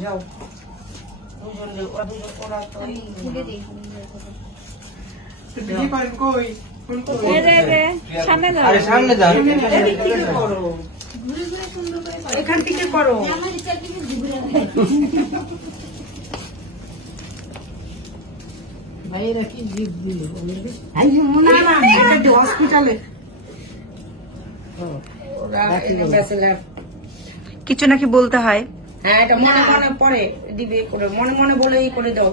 যাও দুজন ওরা তো সামনে যাও এখান থেকে করো ভাইয়েরা কি জিপ দিল হসপিটালে কিছু নাকি বলতে হয়। হ্যাঁ এটা মনে মনে পরে দিবে করে মনে মনে বলেই করে দাও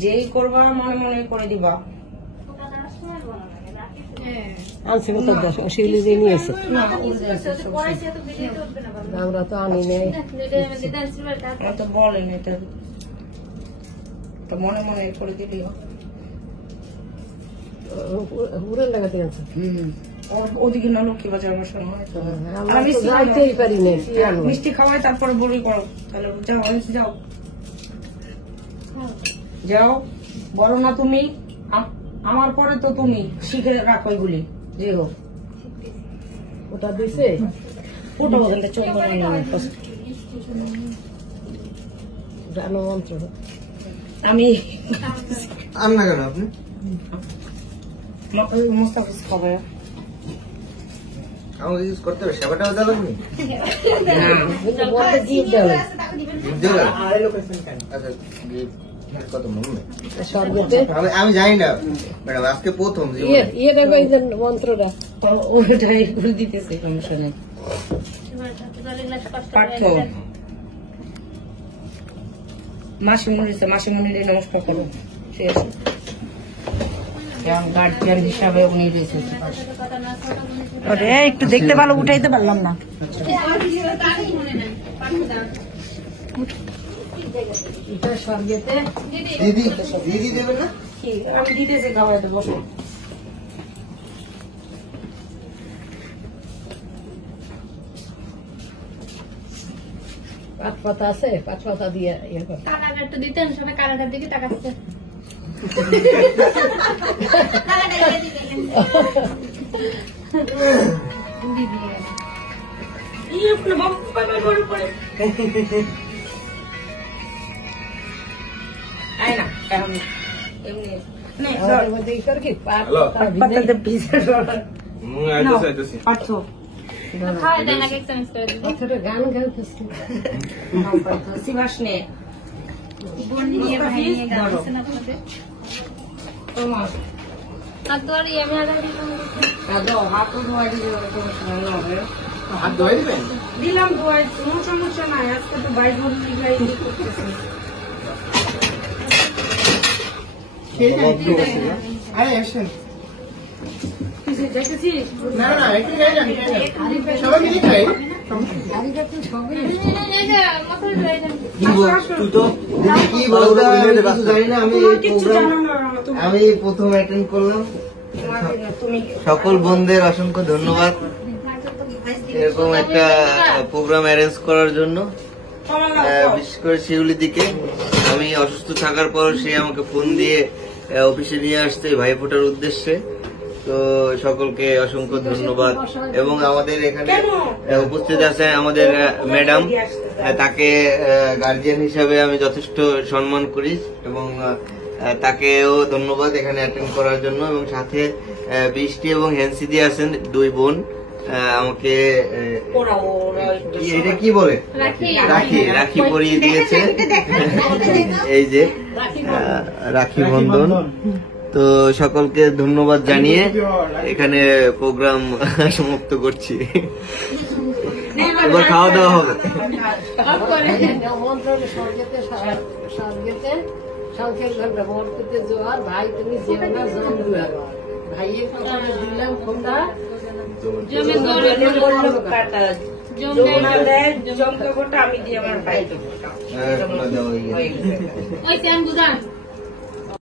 যেই করবা মনে মনে করে দিবা শিউলি দিয়ে নিয়েছে আমরা তো আনি নাই তো বলেন এটা তো মনে মনে করে দিবি উড়ে লাগাতে আছে ওদিকে না লক্ষ্মী বাজার বসানো হয় তো আমি যাইতেই পারি না মিষ্টি খাওয়াই তারপরে বড়ি করো তাহলে যাও যাও যাও বড় না তুমি আমার পরে তো তুমি শিখে রাখো এগুলি যে হোক ওটা দিছে ওটা বলতে চোখ জানো মন্ত্র আমি না কেন আপনি মুস্তাফিজ খাবে আমাকে ইউজ করতে হবে সেবাটাও দেওয়া লাগবে কত মনে আমি জানি না ম্যাডাম আজকে প্রথম মন্ত্রটা ওটাই করে দিতেছে সমস্যা নেই মাসিমণিরে নমস্কার করো শেষ গার্জিয়ান হিসাবে উনি একটু দেখতে ভালো উঠাইতে পারলাম না দিদি দেবেন না আমি দিতেছি খাওয়াতে বসো পাঁচ পাতা আছে পাঁচ পাতা দিয়ে ইয়ে করে কানাডাটা দিতেন সবাই কানাডার দিকে তাকাচ্ছে গান গাইতেছি দিলাম কোনো সমস্যা নাই আজকে তো বাইশ করতেছি আমি প্রথম অ্যাটেন্ড করলাম সকল বোনদের অসংখ্য ধন্যবাদ এরকম একটা প্রোগ্রাম অ্যারেঞ্জ করার জন্য বিশেষ করে শিউলির দিকে আমি অসুস্থ থাকার পর সে আমাকে ফোন দিয়ে অফিসে নিয়ে আসছে ভাইফোঁটার উদ্দেশ্যে তো সকলকে অসংখ্য ধন্যবাদ এবং আমাদের এখানে উপস্থিত আছে আমাদের ম্যাডাম তাকে গার্জিয়ান হিসাবে আমি যথেষ্ট সম্মান করি এবং তাকেও ধন্যবাদ এখানে অ্যাটেন্ড করার জন্য এবং সাথে বৃষ্টি এবং হেন্সিদি আছেন দুই বোন আমাকে এটা কি বলে রাখি পরিয়ে দিয়েছে এই যে রাখি বন্ধন তো সকলকে ধন্যবাদ জানিয়ে এখানে প্রোগ্রাম সমাপ্ত করছি এবার খাওয়া দাওয়া হবে ভাই তুমি ভাইয়ের দিলাম ফোনটা আমি দিয়ে আমার ভাই